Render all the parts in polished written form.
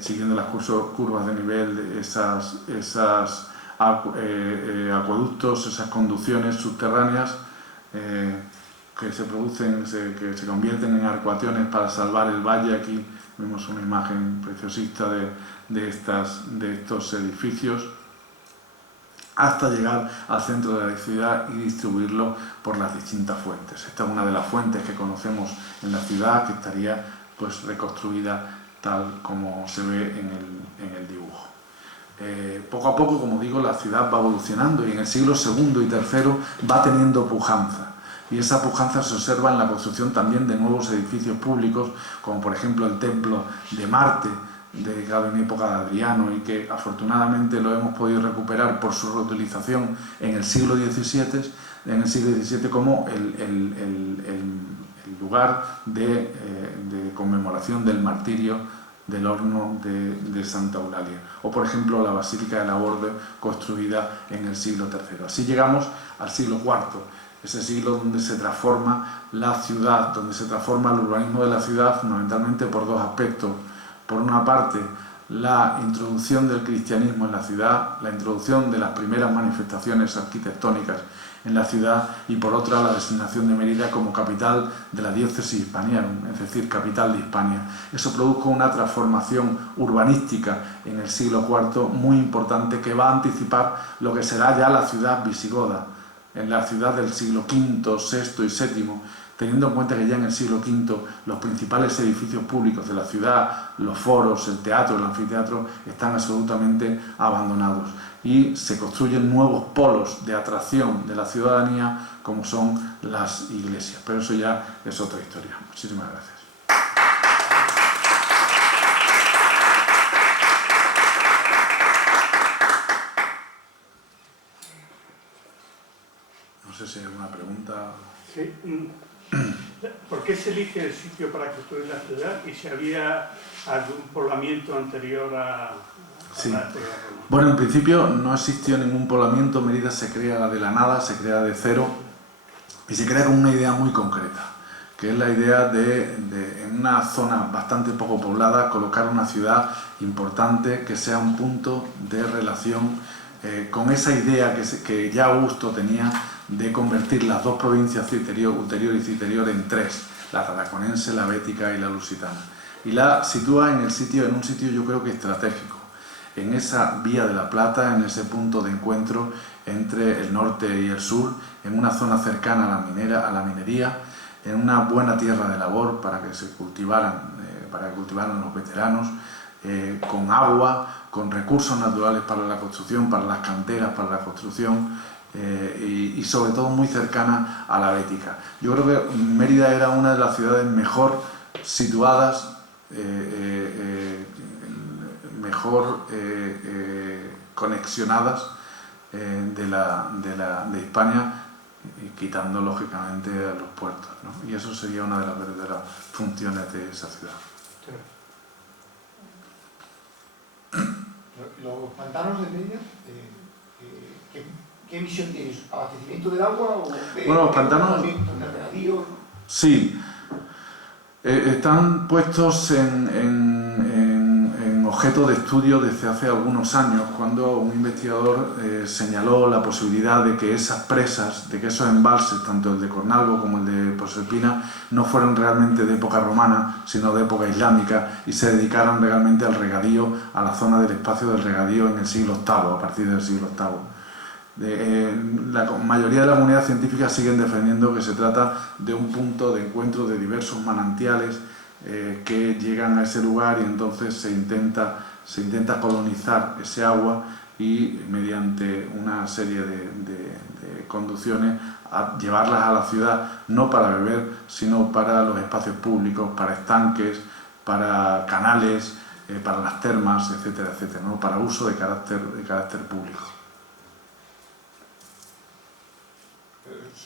siguiendo las curvas de nivel, esas acueductos, esas conducciones subterráneas que se producen, que se convierten en arcuaciones para salvar el valle. Aquí vemos una imagen preciosista de estos edificios, hasta llegar al centro de la ciudad y distribuirlo por las distintas fuentes. Esta es una de las fuentes que conocemos en la ciudad, que estaría pues reconstruida tal como se ve en el dibujo. Poco a poco, como digo, la ciudad va evolucionando y en el siglo II y III va teniendo pujanza. Y esa pujanza se observa en la construcción también de nuevos edificios públicos, como por ejemplo el templo de Marte, dedicado en época de Adriano, y que afortunadamente lo hemos podido recuperar por su reutilización en el siglo XVII, como el lugar de conmemoración del martirio del horno de Santa Eulalia, o por ejemplo la Basílica de la Borde, construida en el siglo III. Así llegamos al siglo IV, ese siglo donde se transforma la ciudad, donde se transforma el urbanismo de la ciudad, fundamentalmente por dos aspectos. Por una parte, la introducción del cristianismo en la ciudad, la introducción de las primeras manifestaciones arquitectónicas en la ciudad, y por otra, la designación de Mérida como capital de la diócesis hispaniana, es decir, capital de Hispania. Eso produjo una transformación urbanística en el siglo IV muy importante, que va a anticipar lo que será ya la ciudad visigoda, en la ciudad del siglo V, VI y VII, teniendo en cuenta que ya en el siglo V los principales edificios públicos de la ciudad, los foros, el teatro, el anfiteatro, están absolutamente abandonados y se construyen nuevos polos de atracción de la ciudadanía, como son las iglesias. Pero eso ya es otra historia. Muchísimas gracias. No sé si hay alguna pregunta. Sí. ¿Por qué se elige el sitio para construir la ciudad y si había algún poblamiento anterior a Sí. la Roma? Bueno, en principio no existió ningún poblamiento. Mérida se crea de la nada, se crea de cero y se crea con una idea muy concreta, que es la idea de en una zona bastante poco poblada, colocar una ciudad importante que sea un punto de relación con esa idea que ya Augusto tenía de convertir las dos provincias ulterior y citerior en tres, la tarraconense, la bética y la lusitana. Y la sitúa en un sitio yo creo que estratégico, en esa vía de la Plata, en ese punto de encuentro entre el norte y el sur, en una zona cercana a la minería, en una buena tierra de labor para que cultivaran los veteranos, con agua, con recursos naturales para la construcción, para las canteras, para la construcción, y sobre todo muy cercana a la bética. Yo creo que Mérida era una de las ciudades mejor situadas, mejor conexionadas de Hispania, quitando lógicamente a los puertos, ¿no? Y eso sería una de las verdaderas funciones de esa ciudad. Los pantanos de Mérida, ¿qué emisión tienen? ¿Abastecimiento del agua o de, bueno, los pantanos, de regadío? Sí, están puestos en objeto de estudio desde hace algunos años, cuando un investigador señaló la posibilidad de que esas presas, de que esos embalses, tanto el de Cornalvo como el de Proserpina, no fueran realmente de época romana, sino de época islámica, y se dedicaran realmente al regadío, a la zona del espacio del regadío en el siglo VIII, a partir del siglo VIII. La mayoría de la comunidad científica siguen defendiendo que se trata de un punto de encuentro de diversos manantiales que llegan a ese lugar, y entonces se intenta colonizar ese agua y mediante una serie de conducciones llevarlas a la ciudad, no para beber, sino para los espacios públicos, para estanques, para canales, para las termas, etcétera, etcétera, ¿no? Para uso de carácter público.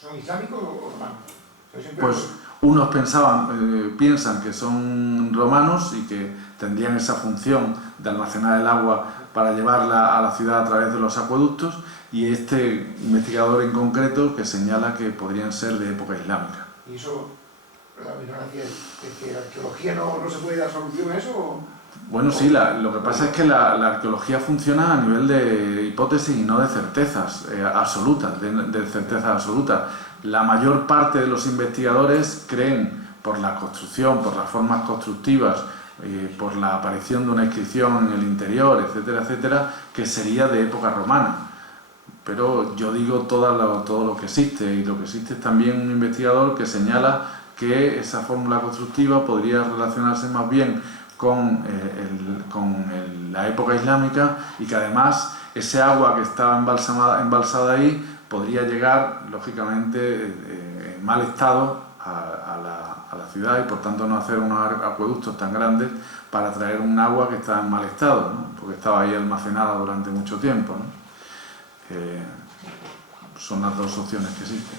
¿Son islámicos o romanos? Pues unos piensan que son romanos y que tendrían esa función de almacenar el agua para llevarla a la ciudad a través de los acueductos, y este investigador en concreto que señala que podrían ser de época islámica. ¿Y eso la ignorancia es que la arqueología no se puede dar solución a eso. ¿O? Bueno, sí, lo que pasa es que la arqueología funciona a nivel de hipótesis y no de certezas absolutas, de certezas absolutas. La mayor parte de los investigadores creen, por la construcción, por las formas constructivas, por la aparición de una inscripción en el interior, etcétera, etcétera, que sería de época romana. Pero yo digo todo lo que existe, y lo que existe es también un investigador que señala que esa fórmula constructiva podría relacionarse más bien con la época islámica, y que además ese agua que estaba embalsada ahí podría llegar, lógicamente, en mal estado a la ciudad, y por tanto no hacer unos acueductos tan grandes para traer un agua que está en mal estado, ¿no? Porque estaba ahí almacenada durante mucho tiempo, ¿no? Son las dos opciones que existen.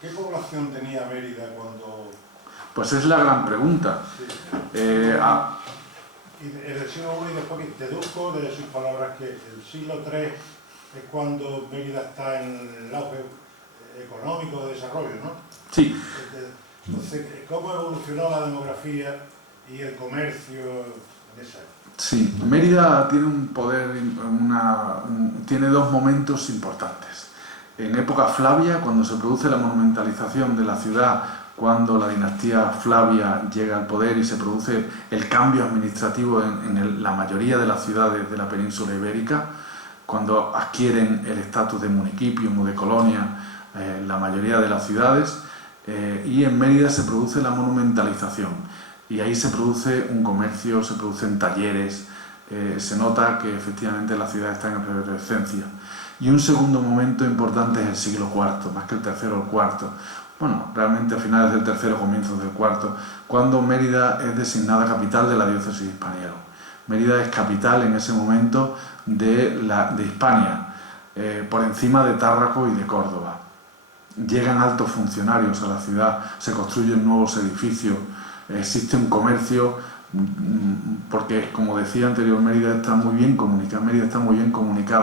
¿Qué población tenía Mérida cuando...? Pues es la gran pregunta. Sí. Y en el siglo I, después que deduzco de sus palabras que el siglo III es cuando Mérida está en el auge económico de desarrollo, ¿no? Sí. Entonces, ¿cómo evolucionó la demografía y el comercio en esa época? Sí, Mérida tiene un poder, tiene dos momentos importantes. En época Flavia, cuando se produce la monumentalización de la ciudad, cuando la dinastía Flavia llega al poder y se produce el cambio administrativo en la mayoría de las ciudades de la península ibérica, cuando adquieren el estatus de municipium o de colonia la mayoría de las ciudades, y en Mérida se produce la monumentalización. Y ahí se produce un comercio, se producen talleres, se nota que efectivamente la ciudad está en efervescencia. Y un segundo momento importante es el siglo IV, más que el tercero o el cuarto. Bueno, realmente a finales del tercero, comienzos del cuarto, cuando Mérida es designada capital de la diócesis de Hispanielo. Mérida es capital en ese momento de Hispania, por encima de Tárraco y de Córdoba. Llegan altos funcionarios a la ciudad, se construyen nuevos edificios, existe un comercio, porque, como decía anterior, Mérida está muy bien comunicada,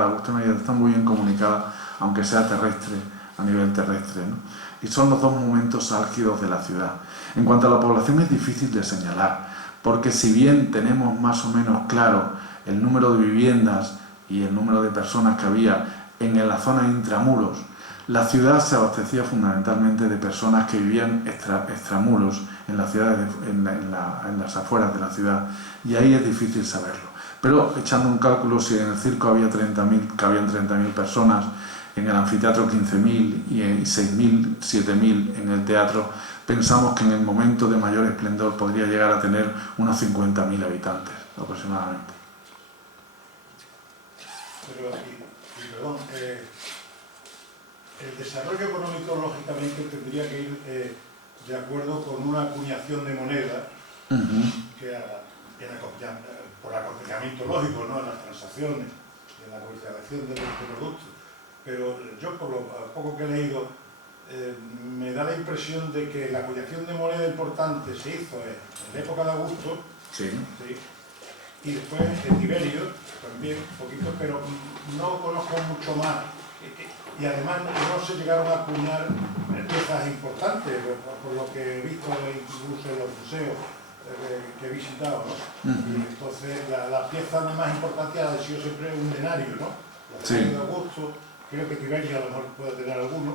Augusta Mérida está muy bien comunicada, aunque sea terrestre, a nivel terrestre, ¿no? Y son los dos momentos álgidos de la ciudad. En cuanto a la población, es difícil de señalar, porque si bien tenemos más o menos claro el número de viviendas y el número de personas que había en la zona intramuros, la ciudad se abastecía fundamentalmente de personas que vivían extramuros, en las ciudades, en las afueras de la ciudad, y ahí es difícil saberlo. Pero echando un cálculo, si en el circo había 30.000, cabían 30.000 personas, en el anfiteatro 15.000 y en 6.000, 7.000 en el teatro, pensamos que en el momento de mayor esplendor podría llegar a tener unos 50.000 habitantes aproximadamente. Pero, perdón, el desarrollo económico, lógicamente, tendría que ir de acuerdo con una acuñación de moneda que por acompañamiento lógico, ¿no?, en las transacciones, en la comercialización de los productos. Pero yo, por lo poco que he leído, me da la impresión de que la acuñación de moneda importante se hizo en la época de Augusto, sí. ¿sí?, y después en Tiberio, también un poquito, pero no conozco mucho más. Y además no se llegaron a acuñar piezas importantes, por lo que he visto incluso en los museos que he visitado, ¿no? Y entonces la pieza más importante ha sido siempre un denario, ¿no? Los denarios de Augusto, creo que Tiberio a lo mejor puede tener alguno,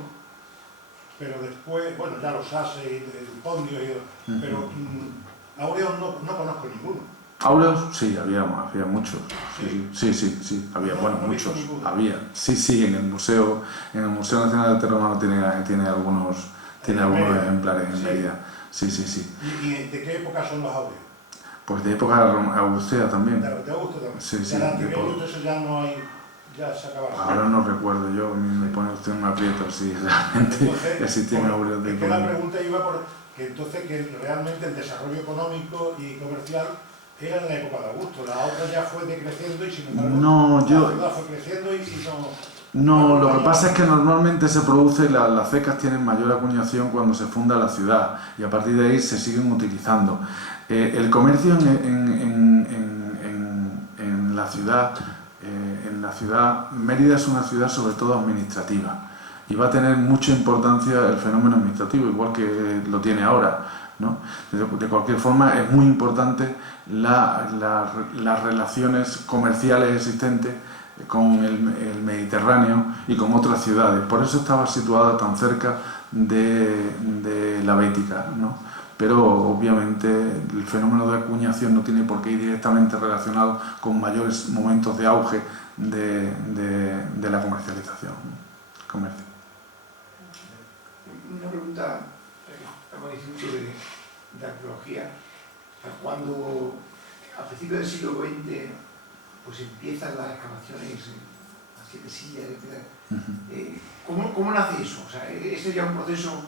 pero después, bueno, ya los ases y el pondio, pero Áureos no conozco ninguno. Áureos, sí, había muchos. Sí, había, bueno, muchos. Había. Sí, en el Museo Nacional de Arte Romano tiene algunos ejemplares en Mérida. Sí. ¿Y de qué época son los áureos? Pues de época augustea también. De Augusto también. Sí. De Tiberio, entonces ya no hay, ya se acabaron. Ahora no recuerdo yo, me pone usted un aprieto si realmente existían áureos de época. Es que la pregunta iba por que entonces que realmente el desarrollo económico y comercial era en la época de Augusto, la otra ya fue decreciendo y sin embargo la ciudad fue creciendo y no, lo que pasa es que normalmente se produce, las cecas tienen mayor acuñación cuando se funda la ciudad y a partir de ahí se siguen utilizando. El comercio en la ciudad, Mérida es una ciudad sobre todo administrativa. y va a tener mucha importancia el fenómeno administrativo, igual que lo tiene ahora, ¿no? De cualquier forma, es muy importante las relaciones comerciales existentes con el Mediterráneo y con otras ciudades. Por eso estaba situada tan cerca de la Bética, ¿no? Pero obviamente el fenómeno de acuñación no tiene por qué ir directamente relacionado con mayores momentos de auge de la comercialización. Comercio. Una pregunta, estamos diciendo de arqueología, cuando a principios del siglo XX pues empiezan las excavaciones, las 7 sillas, etc. ¿Cómo nace eso? O sea, ¿es ya un proceso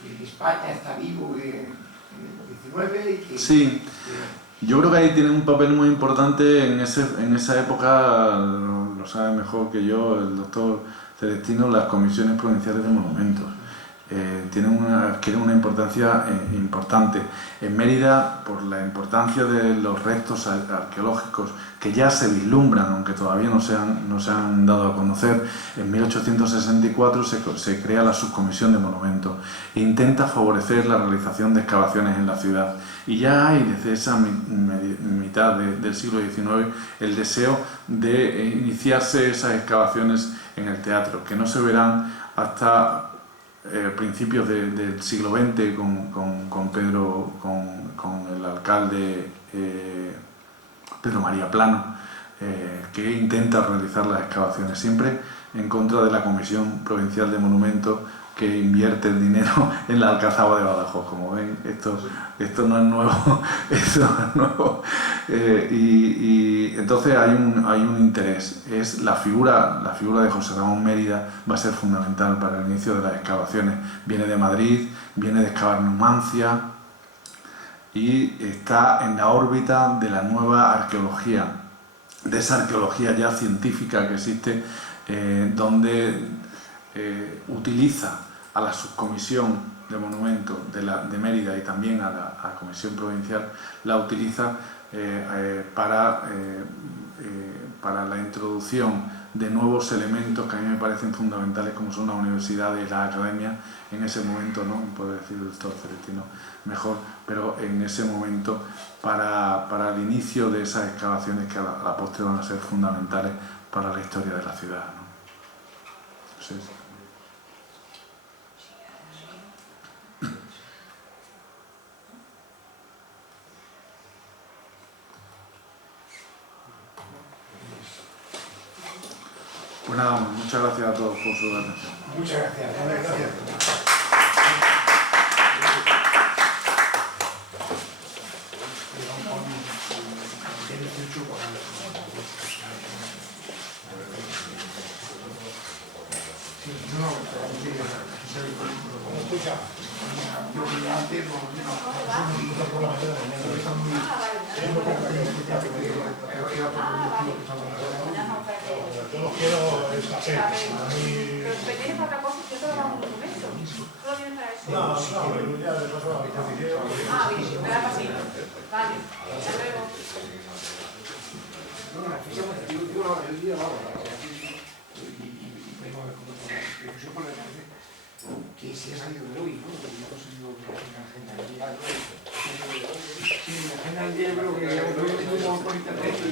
que España está vivo en el XIX? Y que, sí, yo creo que ahí tiene un papel muy importante en esa época, lo sabe mejor que yo el doctor Celestino, las comisiones provinciales de monumentos. Adquieren una importancia importante. En Mérida, por la importancia de los restos arqueológicos que ya se vislumbran, aunque todavía no se han dado a conocer, en 1864 se crea la subcomisión de monumentos e intenta favorecer la realización de excavaciones en la ciudad. Y ya hay desde esa mitad del siglo XIX el deseo de iniciarse esas excavaciones en el teatro, que no se verán hasta principios del siglo XX con el alcalde Pedro María Plano, que intenta realizar las excavaciones, siempre en contra de la Comisión Provincial de Monumentos, que invierte el dinero en la Alcazaba de Badajoz. Como ven, esto no es nuevo, esto no es nuevo. Y entonces hay un interés. Es la figura de José Ramón Mérida va a ser fundamental para el inicio de las excavaciones. Viene de Madrid, viene de excavar Numancia y está en la órbita de la nueva arqueología, de esa arqueología ya científica que existe, donde utiliza a la subcomisión de monumentos de Mérida y también a la comisión provincial, la utiliza para la introducción de nuevos elementos que a mí me parecen fundamentales, como son las universidades y las academias en ese momento, ¿no? Puede decir el doctor Celestino mejor, pero en ese momento para el inicio de esas excavaciones que a la postre van a ser fundamentales para la historia de la ciudad, ¿no? Entonces, pues nada, muchas gracias a todos por su atención. Muchas gracias. Gracias. Yo no quiero saber. Pero si te tienes otra cosa, yo te lo hago un documento. Solo vienes para eso. No, ya de paso a Ah, bien, me da pasito. Vale, hasta luego. Que si ha salido de hoy, ¿no? Porque no ha salido de la agenda del día. Sí, la agenda del día creo que ya lo he visto por internet y